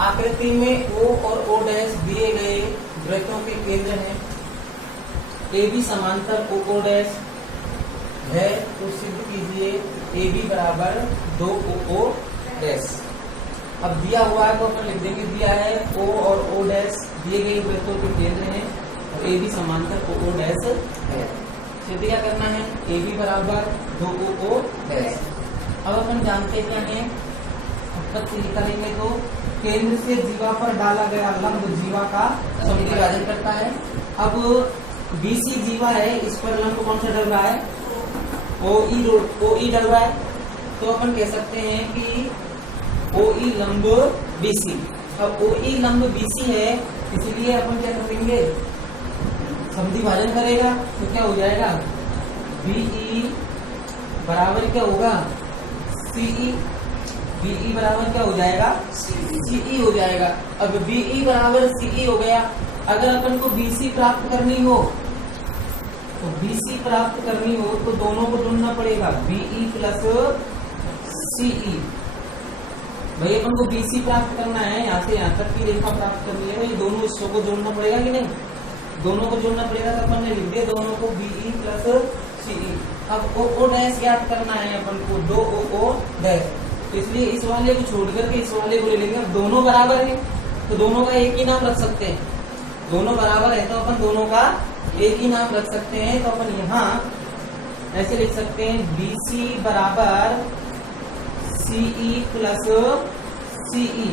आकृति में O और O डैश दिए गए वृत्तों के केंद्र हैं। AB समांतर OO डैश है तो सिद्ध कीजिए AB बराबर 2OO डैश। अब दिया हुआ है तो अपन लिख देंगे, दिया है O और O डैश दिए गए वृत्तों के केंद्र हैं और AB समांतर OO डैश है। सिद्ध क्या करना है, AB बराबर 2OO डैश। अब अपन जानते क्या है, अब से निकालेंगे तो केंद्र से जीवा पर डाला गया लंब जीवा का समितिभाजन करता है। अब BC जीवा है, इस पर लंब कौन सा डल रहा है, OE डल रहा है। तो अपन कह सकते हैं कि OE लंब BC। अब OE लंब BC है, इसलिए अपन क्या करेंगे, समितिभाजन करेगा तो क्या हो जाएगा, BE बराबर क्या होगा, CE। BE बराबर क्या हो जाएगा, CE हो जाएगा। अब BE बराबर CE हो गया। अगर अपन को BC प्राप्त करनी हो तो BC प्राप्त करनी हो तो दोनों को जोड़ना पड़ेगा, BE प्लस CE। भाई अपन को BC प्राप्त करना है, यहाँ से यहाँ तक की रेखा प्राप्त करनी है, भाई दोनों हिस्सों को जोड़ना पड़ेगा कि नहीं, दोनों को जोड़ना पड़ेगा। तो अपन ने लिख दिया दोनों को BE प्लस CE। अब OO डैश ज्ञात करना है अपन को, 2OO डैश। तो इसलिए इस वाले को छोड़ करके इस वाले को ले लेंगे। अब दोनों बराबर है तो दोनों का एक ही नाम रख सकते हैं, दोनों बराबर है तो अपन दोनों का एक ही नाम रख सकते हैं। तो अपन यहाँ ऐसे लिख सकते हैं, BC बराबर CE प्लस CE।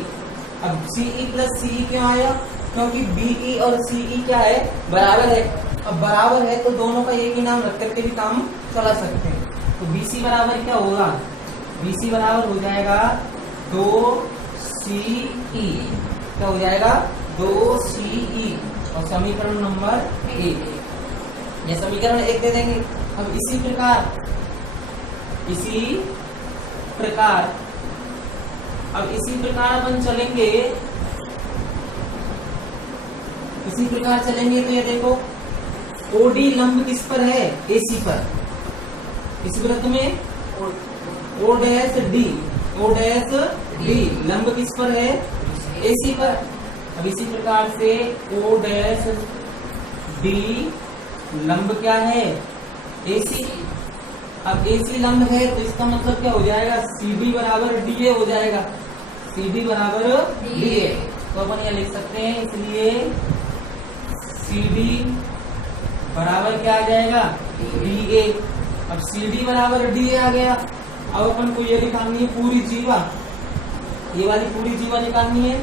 अब CE प्लस CE क्यों आया, क्योंकि BE और CE क्या है, बराबर है। अब बराबर है तो दोनों का एक ही नाम रख करके भी काम चला सकते हैं। तो BC बराबर क्या होगा, BC बराबर हो जाएगा 2CE। क्या हो जाएगा, 2CE। और समीकरण नंबर 1, ये समीकरण 1 दे देंगे। अब इसी प्रकार अपन चलेंगे, इसी प्रकार चलेंगे तो ये देखो OD लंब किस पर है, AC पर। इस वृत्त में O डैश D लंब किस पर है, AC पर। अब इसी प्रकार से O डैश D लंब क्या है, AC। अब AC लंब है तो इसका मतलब क्या हो जाएगा, CD बराबर DA हो जाएगा, CD बराबर DA। तो अपन ये लिख सकते हैं, इसलिए CD बराबर क्या आ जाएगा, DA। अब CD बराबर DA आ गया। अब अपन को ये निकालनी है पूरी जीवा, ये वाली पूरी जीवा निकालनी है।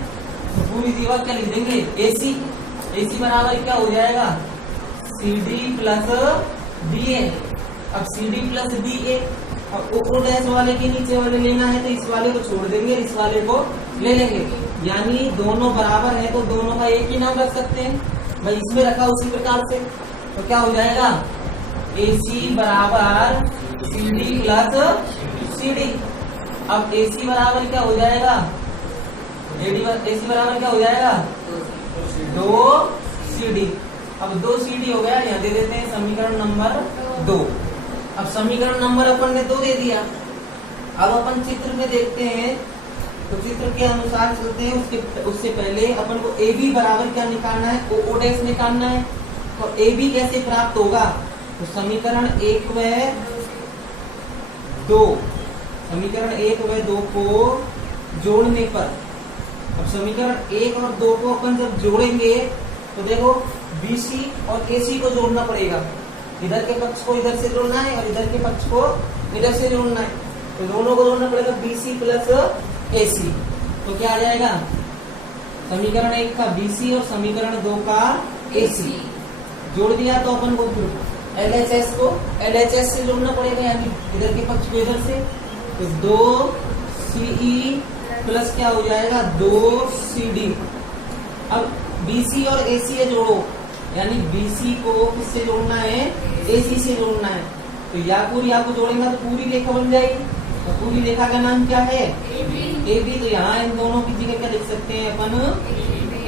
तो पूरी जीवा क्या लिख देंगे, AC बराबर क्या हो जाएगा, CD प्लस DA। अब CD प्लस DA। अब O डैश वाले के नीचे वाले लेना है तो इस वाले को छोड़ देंगे, इस वाले को ले लेंगे, यानी दोनों बराबर है तो दोनों का एक ही नाम रख सकते हैं। भाई इसमें रखा उसी प्रकार से, तो क्या हो जाएगा, AC बराबर CD प्लस CD। अब AC बराबर क्या हो जाएगा, AC बराबर क्या हो जाएगा, 2CD। अब 2CD हो गया, यहाँ दे देते हैं समीकरण नंबर 2। अब समीकरण नंबर अपन ने 2 दे दिया। अब अपन चित्र में देखते हैं, तो चित्र के अनुसार चलते हैं। उससे पहले अपन को AB बराबर क्या निकालना है, OO डैश निकालना है। तो AB कैसे प्राप्त होगा, तो समीकरण 1 व 2, समीकरण 1 व 2 को जोड़ने पर, अब समीकरण 1 और 2 को अपन जब जोड़ेंगे तो देखो BC और AC को जोड़ना पड़ेगा। इधर के पक्ष को इधर से जोड़ना है और इधर के पक्ष को इधर से जोड़ना है, तो दोनों को जोड़ना पड़ेगा, BC प्लस AC। तो क्या आ जाएगा, समीकरण 1 का BC और समीकरण 2 का AC जोड़ दिया। तो अपन को LHS से जोड़ना पड़ेगा, यानी इधर के पक्ष को इधर से। तो 2CE प्लस क्या हो जाएगा, 2CD। अब BC और AC जोड़ो, यानी BC को किससे जोड़ना है, AC से जोड़ना है। तो या को जोड़ेंगे तो पूरी रेखा बन जाएगी। तो पूरी रेखा का नाम क्या है, AB। तो यहाँ इन दोनों की जगह क्या लिख सकते हैं अपन,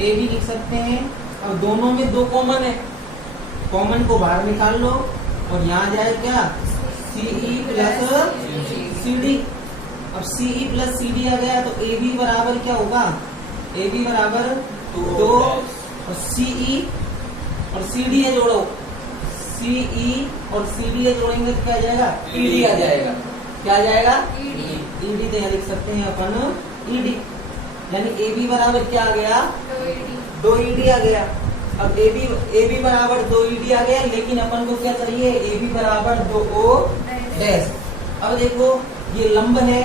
AB लिख सकते हैं। और दोनों में 2 कॉमन है, कॉमन को बाहर निकाल लो और यहाँ जाए क्या, CE प्लस CD। अब CE प्लस CD आ गया तो AB बराबर क्या होगा, ए बी बराबर 2 और सीई और सी डी है जोड़ो, सीई और सी डी है जोड़ेंगे तो क्या आ जाएगा, ईडी आ जाएगा। क्या आ जाएगा, ईडी। तो यहाँ लिख सकते हैं अपन ईडी, यानी ए बी बराबर क्या आ गया, 2 ईडी आ गया। अब ए बी बराबर 2 ईडी आ गया, लेकिन अपन को क्या चाहिए, ए बी बराबर 2 ओ डैश। अब देखो ये लंब है,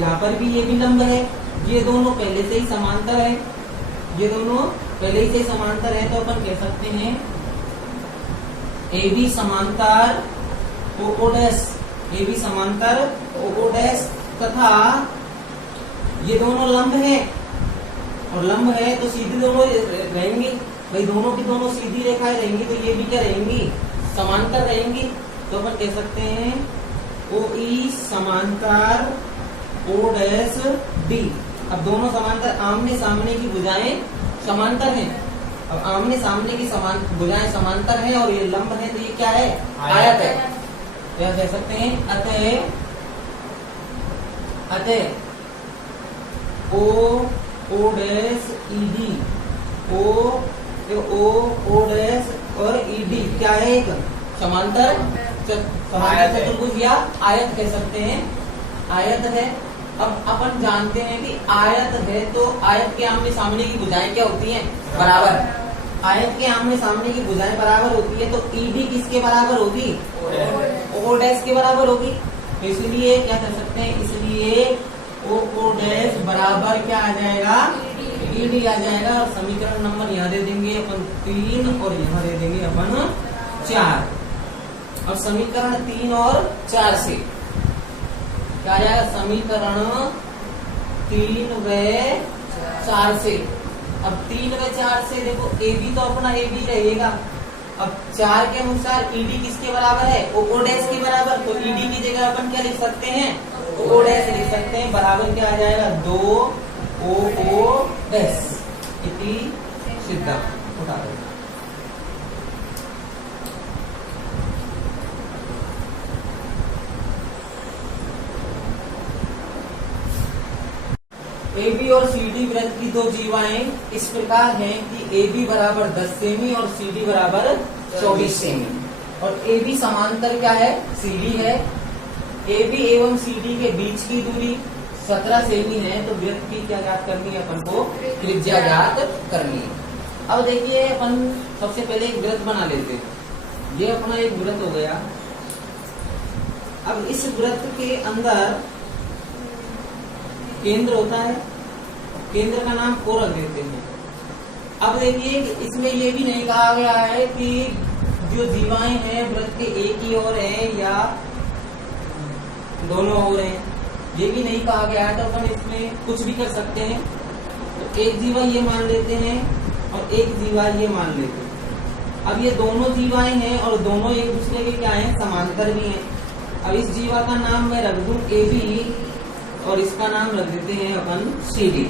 यहाँ पर भी ये भी लंब है, ये दोनों पहले से ही समांतर है, ये दोनों पहले ही से समांतर है। तो अपन कह सकते हैं ए बी समांतर ओ डैश, ए बी समांतर ओ डैश, तथा ये दोनों लंब है और लंब है तो सीधी दोनों रहेंगी भाई, दोनों की दोनों सीधी रेखाएं रहेंगी, तो ये भी क्या रहेंगी, समांतर रहेंगी। तो अपन कह सकते हैं ओ ई समांतर ओ डैश डी। अब दोनों समांतर, आमने सामने की भुजाएं समांतर हैं। अब आमने सामने की भुजाएं समांतर हैं और ये लंब है, तो ये क्या है, आयत है। क्या कह सकते हैं, अतः O dash E D, O dash और ई डी क्या है, एक समांतर चतुर्भुज या आयत कह सकते हैं, आयत है। अब अपन जानते हैं कि आयत है तो आयत के आमने सामने की भुजाएं क्या होती हैं, बराबर। आयत के आमने सामने की भुजाएं बराबर होती है, तो ईडी किसके बराबर होगी, ओ डैश के बराबर होगी। तो इसलिए क्या कर सकते हैं, इसलिए ओ डैश बराबर क्या आ जाएगा, ईडी आ जाएगा। और समीकरण नंबर यहाँ दे देंगे अपन 3 और यहाँ दे देंगे अपन 4। और समीकरण 3 और 4 से क्या आ जाएगा, समीकरण 3 व 4 से। अब 3 व 4 से देखो ए बी तो अपना ए बी रहेगा। अब 4 के अनुसार ईडी किसके बराबर है, ओ डैश के बराबर। तो ईडी की जगह अपन क्या लिख सकते हैं, ओ डैश लिख सकते हैं। बराबर क्या आ जाएगा, 2 ओ डैश इति सिद्धा। उठा दो। ए बी और सी डी वृत्त की दो जीवाएं इस प्रकार हैं कि ए बी बराबर 10 सेमी और सी डी बराबर 24 सेमी। और ए बी समांतर क्या है, सी डी है। ए बी एवं सी डी के बीच की दूरी 17 सेमी है। तो वृत्त की क्या ज्ञात करनी है, अपन को त्रिज्या ज्ञात करनी है। अब देखिए अपन सबसे पहले एक वृत्त बना लेते हैं। ये अपना एक वृत्त हो गया। अब इस वृत्त के अंदर केंद्र होता है, केंद्र का नाम को रख देते हैं। अब देखिए इसमें ये भी नहीं कहा गया है कि जो जीवाएं हैं वृत्त के एक ही ओर है या दोनों ओर हैं, ये भी नहीं कहा गया है। तो अपन इसमें कुछ भी कर सकते हैं। तो एक जीवा ये मान लेते हैं और एक जीवा ये मान लेते हैं। अब ये दोनों जीवाएं हैं और दोनों एक दूसरे के क्या हैं, समांतर भी हैं। अब इस जीवा का नाम मैं रख दूं ए बी और इसका नाम रख देते हैं अपन सी डी।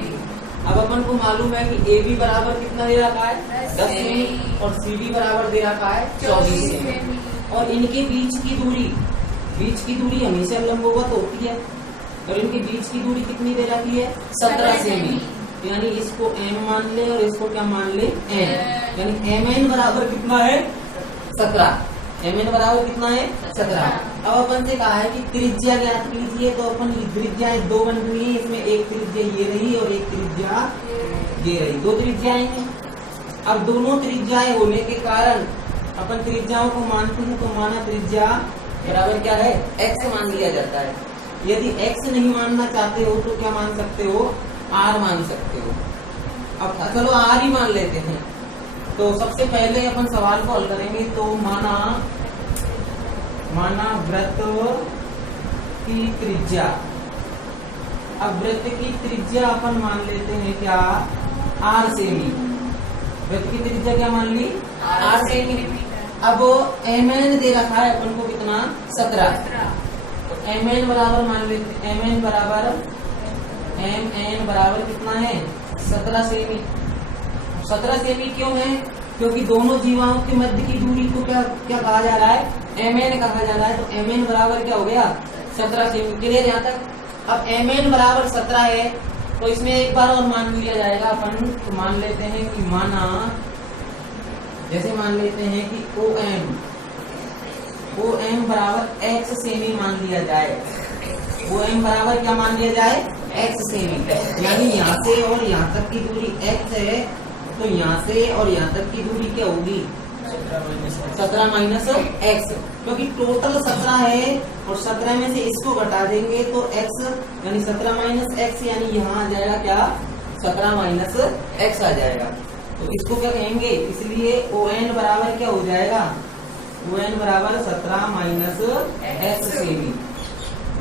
अब अपन को मालूम है कि ए बी बराबर कितना दे रखा है, 10 सेमी और सी डी बराबर दे रखा है 24 सेमी। और इनके बीच की दूरी हमेशा लंबवत होती है और इनके बीच की दूरी कितनी दे रखी है, 17 सेमी। यानी इसको m मान ले और इसको क्या मान ले, n। यानी mn बराबर कितना है, 17। mn बराबर कितना है, 17। अब अपन से कहा है कि त्रिज्या ज्ञात कीजिए। तो अपन त्रिज्याएं 2 बन रही है, इसमें एक त्रिज्या ये रही और एक त्रिज्या ये रही, 2 त्रिज्याएं हैं। अब दोनों त्रिज्याएं होने के कारण अपन त्रिज्याओं को मानते हैं। तो माना त्रिज्या बराबर क्या है, x मान लिया जाता है। यदि x नहीं मानना चाहते हो तो क्या मान सकते हो, r मान सकते हो। अब चलो r ही मान लेते हैं। तो सबसे पहले अपन सवाल को हल करेंगे। तो माना वृत्त की त्रिज्या। अब वृत्त की त्रिज्या अपन मान लेते हैं क्या, r सेमी। वृत्त की त्रिज्या क्या मान ली, r सेमी। अब mn दे रखा है अपन को कितना, 17। तो mn बराबर मान लेते हैं, mn बराबर कितना है, 17 सेमी। 17 सेमी क्यों है, क्योंकि दोनों जीवाओं के मध्य की दूरी को क्या कहा जा रहा है, mn कहा जा रहा है। तो mn बराबर क्या हो गया, 17 सेमी। क्लियर यहाँ तक। अब mn बराबर 17 है तो इसमें एक बार और मान लिया जाएगा अपन, तो मान लेते हैं कि माना, जैसे मान लेते हैं कि OM बराबर x सेमी मान लिया जाए। OM बराबर क्या मान लिया जाए? x सेमी, यानी यहाँ से और यहाँ तक की दूरी x है, तो यहाँ से और यहाँ तक की दूरी क्या होगी? 17 माइनस x, क्योंकि टोटल 17 है और 17 में से इसको घटा देंगे तो x यानी 17 माइनस x, यानी यहाँ आ जाएगा क्या? 17 माइनस x आ जाएगा। तो इसको क्या कहेंगे? इसलिए ON बराबर क्या हो जाएगा? ON बराबर 17 minus x semi,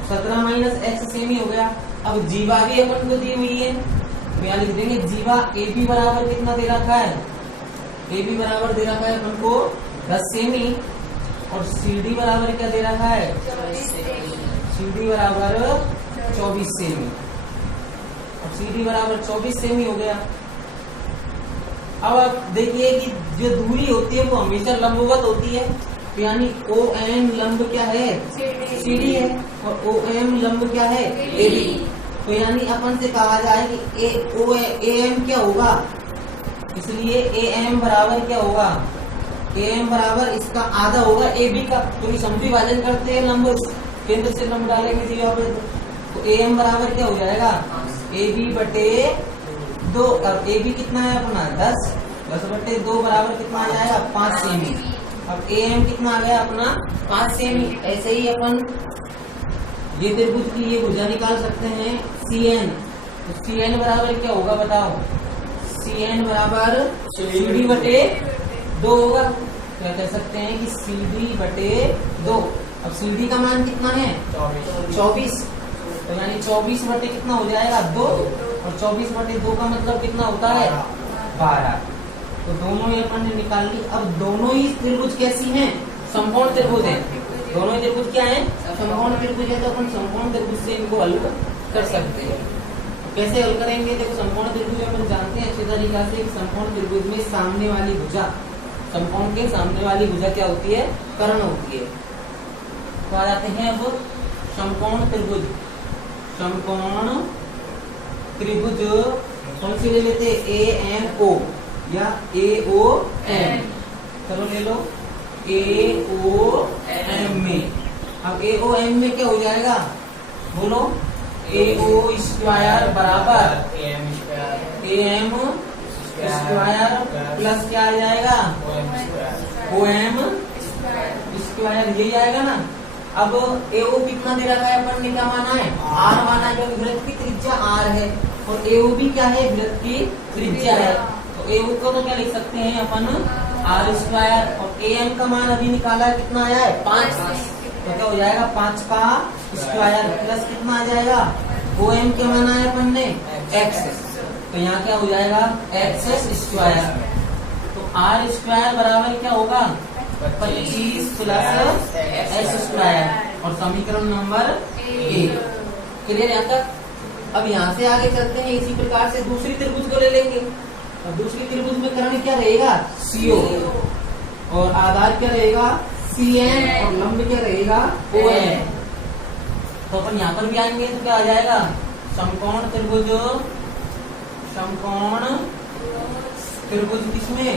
17 minus x semi हो गया। अब जीवा भी अपन को दी हुई है, तो यहाँ लिख देंगे जीवा AB बराबर कितना दे रखा है? AB बराबर दे रखा है अपन को 10 सेमी, और CD बराबर क्या दे रखा है? CD बराबर 24 सेमी, और CD बराबर 24 सेमी हो गया। अब आप देखिए कि जो दूरी होती है वो हमेशा लंबवत होती है, तो यानी ON लंब क्या है? CD है, और OM लंब क्या है? AB। तो यानी अपन से कहा जाए कि AM क्या होगा? इसलिए AM बराबर क्या होगा? AM बराबर इसका आधा होगा AB का, क्योंकि समद्विभाजन करते हैं लंब, केंद्र से लंब डालेंगे जीवा पे, तो AM बराबर क्या हो जाएगा? AB बटे 2। अब AB कितना है अपना? 10 बटे 2 बराबर कितना आ जाएगा? 5 सेमी। अब AM कितना आ गया अपना? 5 सेमी। ऐसे ही अपन ये त्रिभुज की ये भुजा निकाल सकते हैं CN, तो CN बराबर क्या होगा बताओ? CN बराबर CD बटे 2 होगा। क्या कह सकते हैं कि CD बटे 2। अब CD का मान कितना है? 24, तो यानी 24 बटे कितना हो जाएगा? 2, और 24 बटे 2 का मतलब कितना होता है? 12। तो दोनों ही अपन ने निकाल ली। अब दोनों ही त्रिभुज कैसी हैं? समकोण त्रिभुज है। दोनों ही त्रिभुज क्या है? समकोण त्रिभुज है, तो अपन समकोण त्रिभुज से इनको हल कर सकते हैं। कैसे हल करेंगे? देखो समकोण त्रिभुज अपन जानते हैं अच्छी तरीके से, समकोण त्रिभुज में सामने वाली भुजा, समकोण के सामने वाली भुजा क्या होती है? कर्ण होती है। तो आ जाते हैं अब समकोण त्रिभुज। समकोण त्रिभुज कौन सी ले लेते हैं? ANO या AOM, चलो ले लो AOM में। अब AOM में क्या हो जाएगा? बोलो। AO स्क्वायर बराबर AM स्क्वायर प्लस क्या आ जाएगा? OM स्क्वायर, यही आएगा ना। अब AO कितना दे रखा है अपन ने? क्या माना है? R माना है, क्योंकि वृत्त की त्रिज्या R है, और AO भी क्या है? वृत्त की त्रिज्या है। तो AO को तो क्या लिख सकते हैं अपन? R स्क्वायर, और AM का मान अभी निकाला है, कितना आया है? 5, तो क्या हो जाएगा? 5 का स्क्वायर प्लस कितना आ जाएगा? OM क्या माना है अपन ने? X, तो यहाँ क्या हो जाएगा? x square. तो R स्क्वायर बराबर क्या होगा? 25 प्लस x स्क्वायर, और समीकरण नंबर 1। क्लियर यहाँ तक? अब यहाँ से आगे चलते हैं, इसी प्रकार से दूसरी त्रिभुज को ले लेंगे। और दूसरी त्रिभुज में कर्ण क्या रहेगा? CO, और आधार क्या रहेगा? CN, और लंब क्या रहेगा? ON। तो अपन यहाँ पर भी आएंगे तो क्या आ जाएगा? समकोण त्रिभुज, समकोण त्रिभुज किसमें?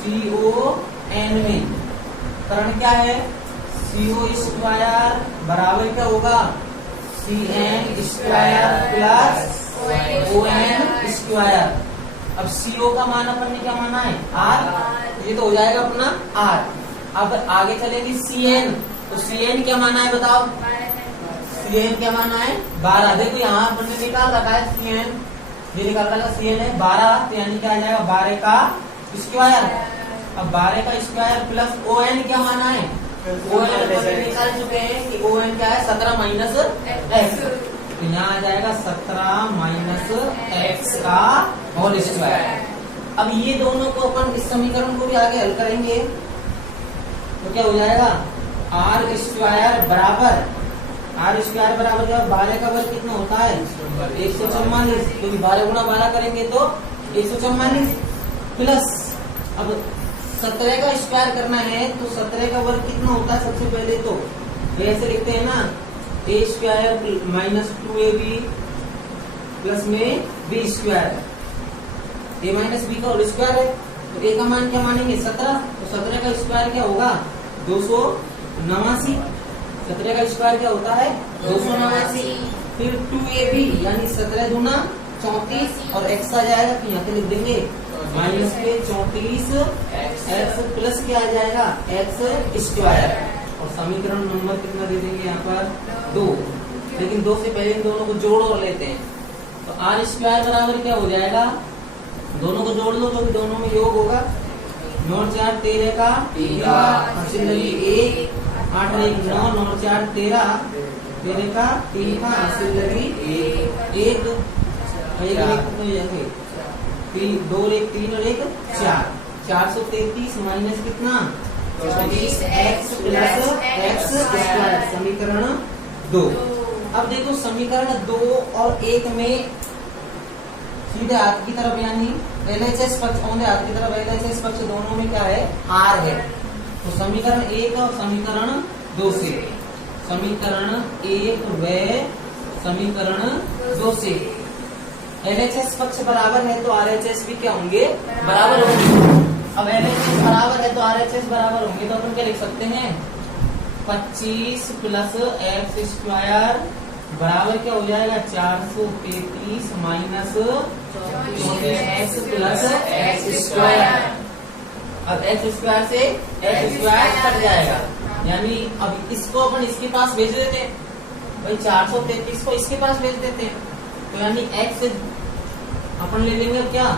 CON में। कर्ण क्या है? CO स्क्वायर बराबर क्या होगा? CN square plus ON square. अब CO का मान अपन ने क्या माना है? R, ये तो हो जाएगा अपना R। अब आगे चलेंगे CN, तो CN क्या माना है बताओ? CN क्या माना है? 12। देखो यहाँ अपन ने निकाल रखा है CN, ये निकाल रखा CN है 12, तो यानी क्या आ जाएगा? 12 का स्क्वायर। अब 12 का स्क्वायर प्लस ON क्या माना है? ON अपन निकाल चुके हैं कि ON क्या है? 17 माइनस x, तो यहाँ आ जाएगा 17 माइनस x का होल स्क्वायर। अब ये दोनों को अपन इस समीकरण को भी आगे हल करेंगे, तो क्या हो जाएगा? R स्क्वायर बराबर, R स्क्वायर बराबर जब 12 का वर्ग कितना होता है? 144, क्योंकि 12 गुना 12 करेंगे तो 144 प्लस, अब 17 का स्क्वायर करना है तो 17 का वर्ग कितना होता है? सबसे पहले तो ऐसे लिखते हैं ना, A square minus 2AB plus में बी स्क्वायर है, ए माइनस बी का होल स्क्वायर है। तो ए का मान क्या मानेंगे 17, तो 17 का स्क्वायर क्या होगा 289। 17 का स्क्वायर क्या होता है 289। फिर 2ab यानी 17 दूना 34 और x आ जाएगा तो यहाँ पे लिख देंगे माइनस के 34 x प्लस क्या आ जाएगा x स्क्वायर। और समीकरण नंबर कितना दे देंगे यहाँ पर 2। लेकिन 2 से पहले इन दोनों को जोड़ और लेते हैं। तो आर स्क्वायर बराबर क्या हो जाएगा, दोनों को जोड़ लो तो दोनों में योग होगा। 9 4 13 का हासिल लगी 1, 8 और 1 9, 9 4 13, 13 का 3 का हासिल लगी 1, 2 और 1 3 और 1 4, 433 माइनस कितना 24 x प्लस x स्क्वायर, समीकरण 2। अब देखो समीकरण 2 और 1 में सीधे हाथ की तरफ यानी LHS पक्ष औंधे हाथ की तरफ LHS पक्ष दोनों में क्या है r है। तो समीकरण 1 और समीकरण 2 से, समीकरण 1 व समीकरण 2 से LHS पक्ष बराबर है तो RHS भी क्या होंगे बराबर होंगे। अब LHS बराबर है तो RHS बराबर होंगे तो अपन क्या लिख सकते हैं 25 प्लस x स्क्वायर बराबर क्या हो जाएगा 433 minus 24x plus x square. अब x स्क्वायर से x स्क्वायर कट जाएगा, यानी अब इसको अपन इसके पास भेज देते हैं भाई 433 को इसके पास भेज देते हैं। तो यानी x अपन ले लेंगे क्या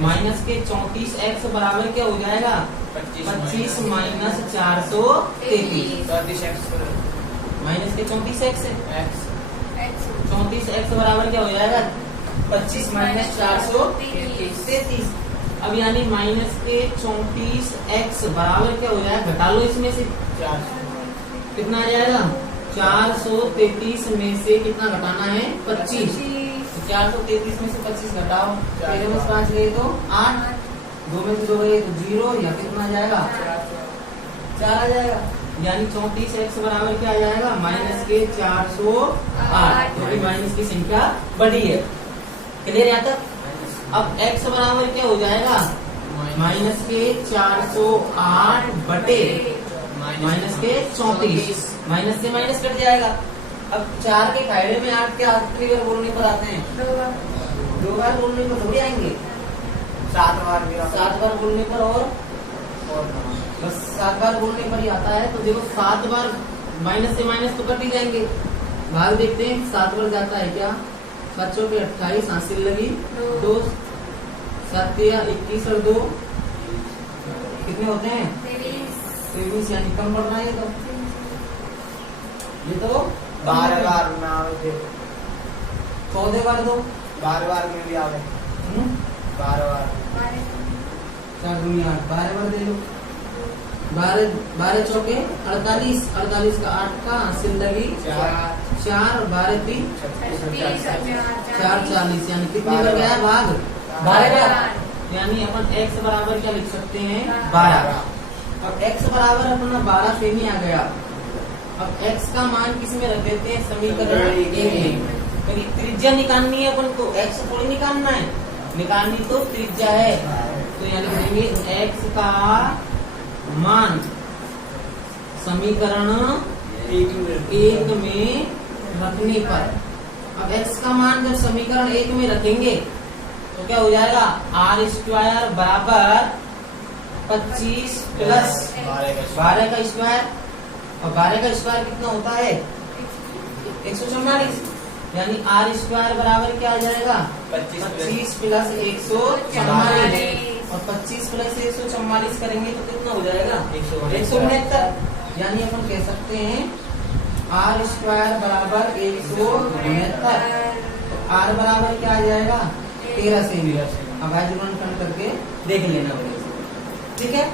माइनस के 34x बराबर क्या हो जाएगा 25 माइनस 433 माइनस के 34x है 34x बराबर क्या हो जाएगा 25 माइनस 433। अब यानी माइनस के 34x बराबर क्या हो जाएगा, घटा लो इसमें से कितना आ जाएगा 433 में से कितना घटाना है 25। 433 में से 25 घटाओ, 13 में 5 गए तो 8, 2 में से 2 गए तो 0, या कितना आ जाएगा 4 आ जाएगा। यानी 34x बराबर क्या आ जाएगा माइनस के 408, क्योंकि माइनस की संख्या बड़ी है। क्लियर यहाँ तक। अब x बराबर क्या हो जाएगा माइनस के 408 बटे माइनस के 34, माइनस से माइनस कट जाएगा। अब 4 के फायदे में 8 के आखिरी बार बोलने पर आते हैं, 2 बार बोलने पर थोड़ी आएंगे, 7 बार बोलने पर और बस 7 बार बोलने पर ही आता है। तो देखो 7 बार माइनस से माइनस तो कट ही जाएंगे। भाग देखते हैं 7 बार जाता है क्या, 7 चौके 28 हासिल लगी 2, 7 21 और 2 कितने होते हैं 23, यानी कम पड़ रहा है। तो ये तो 12 बार में आवे 14 बार दो 12 बार में भी आवे 12 बार 4 दूनी 8, 12 बार दे लो। 12 चौके 48, 48 का 8 का हासिल लगी 4, 12 3 4 40, यानी कितने बार गया भाग 12 बार। यानी अपन x बराबर क्या लिख सकते हैं 12। अब x बराबर अपना 12 से ही आ गया। अब x का मान किस में रख देते हैं समीकरण 1 में, क्योंकि त्रिज्या निकालनी है अपन को, x थोड़ी निकालना है, निकालनी तो त्रिज्या है। तो यहाँ लिख देंगे x का मान समीकरण 1 में रखने पर। अब x का मान जब समीकरण 1 में रखेंगे तो क्या हो जाएगा आर स्क्वायर बराबर 25 प्लस 12 का स्क्वायर, और 12 का स्क्वायर कितना होता है 144, यानी आर स्क्वायर बराबर क्या आ जाएगा 25 प्लस 144, और 25 प्लस 144 करेंगे तो कितना हो जाएगा 169। यानी अपन कह सकते हैं आर स्क्वायर बराबर 169। तो आर बराबर क्या आ जाएगा 13 सेमी। अब भाज्य गुणनखंड करके देख लेना भाई, ठीक है,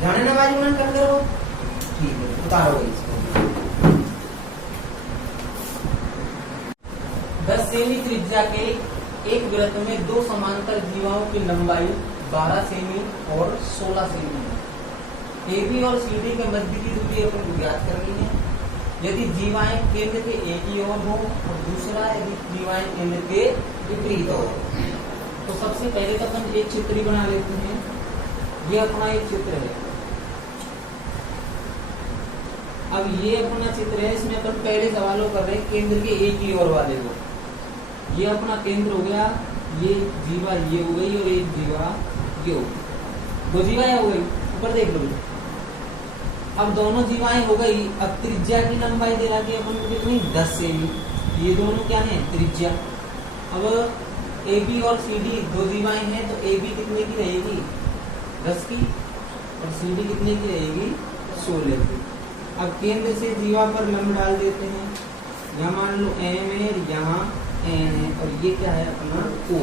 ध्यान ना भाज्य गुणनखंड करो, ठीक है, उतारो इसको। 10 सेमी त्रिज्या के एक वृत्त में 2 समांतर जीवाओं की लंबाई 12 सेमी और 16 सेमी है। AB और CD के मध्य की दूरी अपन को ज्ञात करनी है। यदि जीवाएं केंद्र के एक ही ओर हो और दूसरा यदि जीवाएं केंद्र के विपरीत हो। तो सबसे पहले तो अपन एक चित्र ही बना लेते हैं। ये अपना एक चित्र है। अब ये अपना चित्र है, इसमें अपन पहले सवालों कर रहे हैं केंद्र के एक ही ओर वाले को। ये अपना केंद्र हो गया, ये जीवा ये हो गई और एक जीवा ये हो गई। दो जीवाएं हो गई, ऊपर देख लो। अब दोनों जीवाएं हो गई। अब त्रिज्या की लंबाई दे रखी है अपन को कितनी, 10 सेमी। ये दोनों क्या है, त्रिज्या। अब AB और CD दो जीवाएं हैं, तो AB कितने की रहेगी, 10 की, और CD कितने की रहेगी, 16 की। अब केंद्र से जीवा पर लंब डाल देते हैं। यहाँ मान लो M है, यहाँ N है, और ये क्या है अपना O।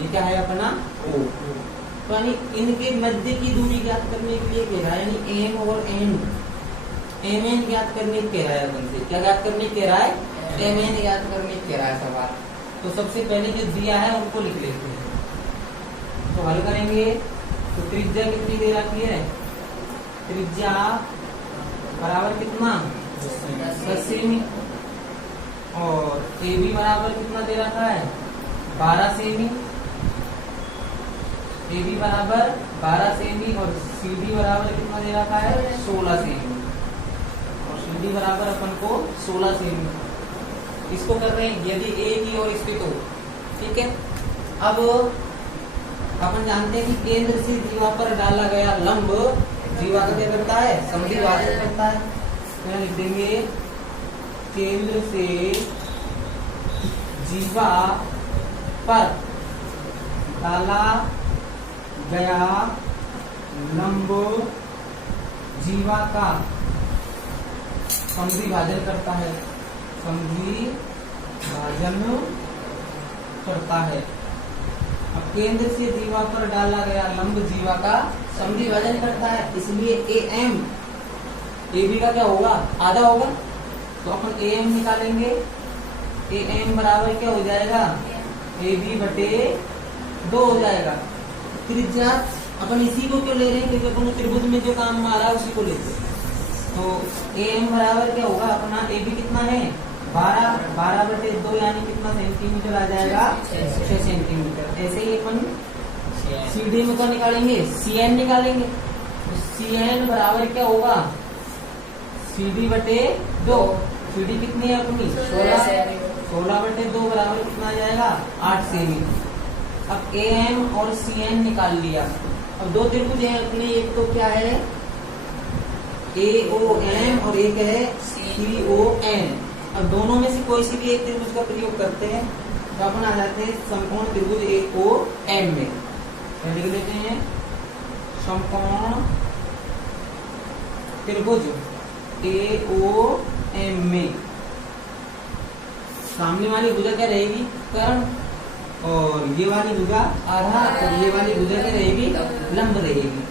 ये क्या है अपना O। तो यानी इनके मध्य की दूरी ज्ञात करने के लिए कह रहा है, यानी M और N, MN ज्ञात करने कह रहा है अपन से। क्या ज्ञात करने कह रहा है, MN ज्ञात करने कह रहा है सवाल। तो सबसे पहले जो दिया है उनको लिख लेते हैं। तो हल करेंगे। तो त्रिज्या कितनी दे रखी है, त्रिज्या बराबर कितना, 10 सेमी, और AB बराबर कितना दे रखा है, 12 सेमी। AB बराबर 12 सेमी और CD बराबर कितना दे रखा है, 16 सेमी, और CD बराबर अपन को 16 सेमी। इसको कर रहे हैं यदि एक ही ओर स्थित हो। ठीक है। अब अपन जानते हैं कि केंद्र से जीवा पर डाला गया लंब जीवा का क्या करता है, समद्विभाजन करता है। तो लिख देंगे केंद्र से जीवा पर डाला गया लंब जीवा का समद्विभाजन करता है, समद्विभाजन करता है। अब केंद्र से जीवा पर डाला गया लंब जीवा का समद्विभाजन करता है, इसलिए AM AB का क्या होगा, आधा होगा। तो अपन AM निकालेंगे। AM बराबर क्या हो जाएगा, AB बटे 2 हो जाएगा। त्रिज्या अपन इसी को क्यों ले रहे हैं, क्योंकि अपन त्रिभुज में जो काम आ रहा है उसी को लेते हैं। तो AM बराबर क्या होगा अपना, AB कितना है, 12 बटे 2 यानी कितना सेंटीमीटर आ जाएगा, 6 सेंटीमीटर। ऐसे ही अपन CD में क्या निकालेंगे, CN निकालेंगे। तो CN बराबर क्या होगा, CD बटे 2। CD कितनी है अपनी, 16 बटे 2 बराबर कितना आ जाएगा, 8 सेमी। अब AM और CN निकाल लिया। अब दो त्रिभुज है अपने, एक तो क्या है AOM और एक है CON। अब दोनों में से कोई सी भी एक त्रिभुज का प्रयोग करते हैं तो अपन आ जाते हैं समकोण त्रिभुज AOM में। लिख लेते हैं समकोण त्रिभुज AOM में सामने वाली भुजा क्या रहेगी, कर्ण, और ये वाली भुजा आधा, और ये वाली भुजा क्या रहेगी, लंब रहेगी।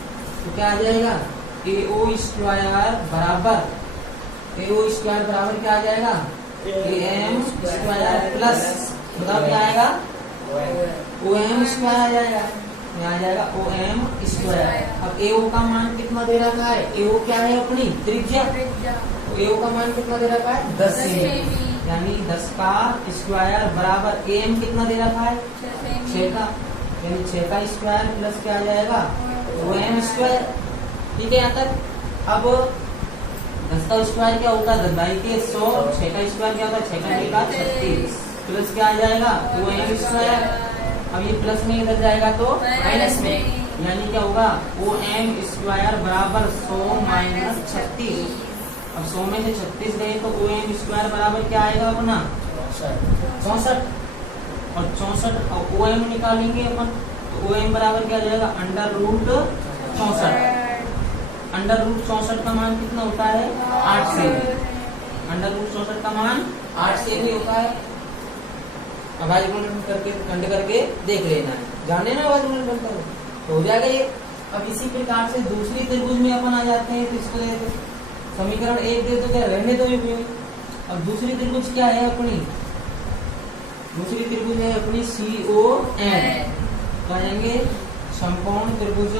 तो क्या आ जाएगा, AO स्क्वायर बराबर क्या आ जाएगा, AM स्क्वायर प्लस, बताओ क्या आएगा, OM स्क्वायर आ जाएगा। यहाँ आ जाएगा OM स्क्वायर। अब AO का मान कितना दे रखा है, AO क्या है अपनी त्रिज्या, तो AO का मान कितना दे रखा है, 10 सेमी, यानी 10 का स्क्वायर बराबर AM कितना दे रखा है, 6 का, यानी 6 का स्क्वायर प्लस क्या आ जाएगा, OM स्क्वायर। ठीक है यहाँ तक। अब 10 का स्क्वायर क्या होगा, 10 के 100, 6 का स्क्वायर क्या होगा, 6 का 36, प्लस क्या आ जाएगा, OM स्क्वायर। अब ये प्लस में इधर जाएगा तो माइनस में, यानी क्या होगा, OM स्क्वायर बराबर 100 माइनस 36। अब 100 में से 36 गए तो OM स्क्वायर बराबर क्या आएगा अपना, 64, और 64 और OM निकालेंगे अपन, तो OM बराबर क्या आ जाएगा, अंडर रूट 64 का मान कितना होता है, 8 सेमी। अंडर रूट 64 का मान 8 सेमी होता है। अब भाजगुणन करके खंड करके देख लेना है, जाने ना भाजगुणन करके तो हो जाएगा ये। अब इसी प्रकार से दूसरी त्रिभुज में अपन आ जाते हैं, तो इसको देखो समीकरण 1 दे तो क्या रहने दो उपयोग। अब दूसरी त्रिभुज क्या है अपनी, दूसरी त्रिभुज है अपनी CON। तो आ जाएंगे समकोण त्रिभुज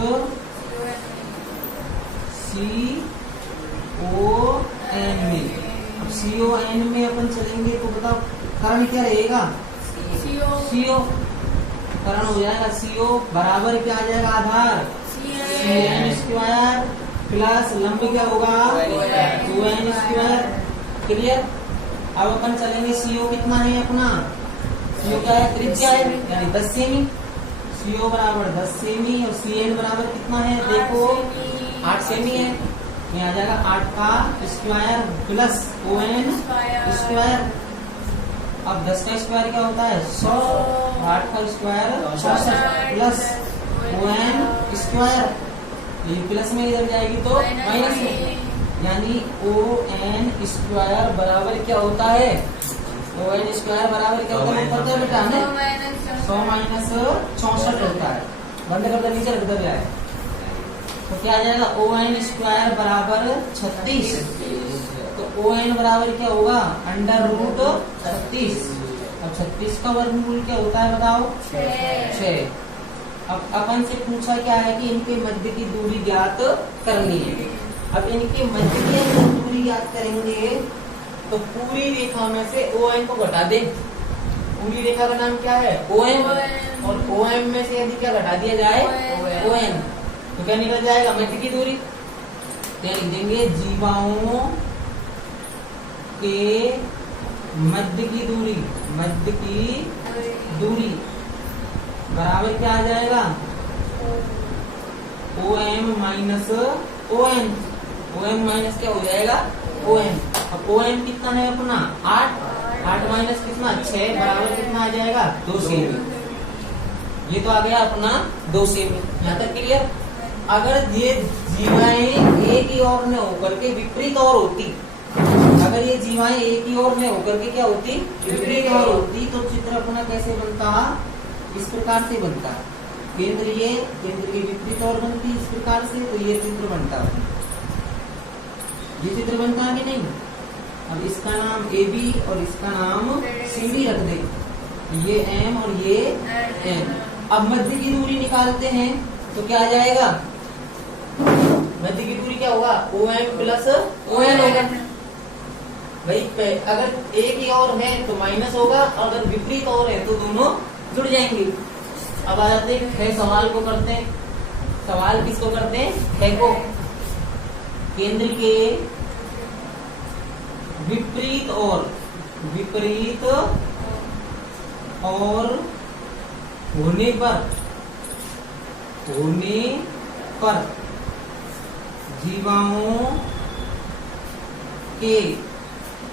CON एन में। अब CON में अपन चलेंगे तो बताओ करण क्या रहेगा? CO करण हो जाएगा CO बराबर क्या आ जाएगा? आधार CN स्क्वायर प्लस लंब क्या होगा? 2n square. क्लियर। अब अपन चलेंगे CO कितना है अपना? CO क्या है? त्रिज्या है यानी 10 सेमी। CO बराबर 10 सेमी और CN बराबर कितना है? देखो 8 सेमी है। यहाँ आ जाएगा 8 का स्क्वायर प्लस ON स्क्वायर। अब 10 का स्क्वायर क्या होता है? 100। 8 का स्क्वायर 64 प्लस ON स्क्वायर। ये प्लस में इधर जाएगी तो माइनस में, यानी ON स्क्वायर बराबर क्या होता है? ON स्क्वायर बराबर क्या होता है? पता है बेटा हमें? 100 माइनस 64 होता है। बंद कर दो, नीचे रख दो जाए तो क्या आ जाएगा? ON स्क्वायर बराबर 36। तो ON बराबर क्या होगा? Under root 36। अब 36 का वर्गमूल क्या होता है बताओ? 6। अब अपन से पूछा क्या है कि इनके मध्य की दूरी ज्ञात करनी है। अब इनके मध्य की दूरी ज्ञात करेंगे तो पूरी रेखा में से ON को घटा दे। पूरी रेखा का नाम क्या है? OM। और OM में से यदि क्या घटा दिया जाए? ON तो क्या निकल जाएगा? मध्य की दूरी। क्या लिख देंगे? जीवाओं के मध्य की दूरी, मध्य की दूरी बराबर क्या आ जाएगा? OM minus ON। OM minus क्या हो जाएगा? ON। अब OM कितना है अपना? 8। 8 माइनस कितना? 6 बराबर कितना आ जाएगा? 2 सेमी। ये तो आ गया अपना 2 सेमी। यहाँ तक क्लियर। अगर ये जीवाएं एक ही ओर न होकर के विपरीत ओर होती, अगर ये जीवाएं एक ही ओर न होकर के क्या होती? विपरीत ओर होती, तो चित्र अपना कैसे बनता? इस प्रकार से बनता। केंद्र के विपरीत ओर बनती इस प्रकार से, तो ये चित्र बनता है। ये चित्र बनता है कि नहीं? अब इसका नाम AB और इसका नाम CD रख दे। ये M और ये N। अब मध्य की दूरी निकालते हैं तो क्या आ जाएगा? मध्य की दूरी क्या होगा? OM प्लस ON होगा। भाई अगर एक ही और है तो माइनस होगा, और अगर विपरीत और है तो दोनों जुड़ जाएंगे। अब आ जाते हैं सवाल को करते हैं। सवाल किसको करते हैं? है को। केंद्र के विपरीत और होने पर जीवाओं के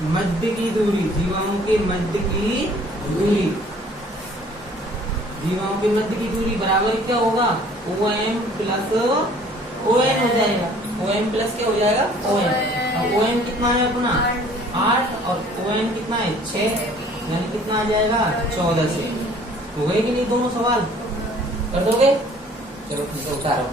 मध्य की दूरी, जीवाओं के मध्य की दूरी बराबर क्या होगा? OM प्लस ON हो जाएगा। OM प्लस क्या हो जाएगा? ON। अब OM कितना है अपना? 8 और ON कितना है? 6, यानी कितना आ जाएगा? 14 से। हो गए कि नहीं दोनों सवाल? कर दोगे? चलो ठीक है, उतारो।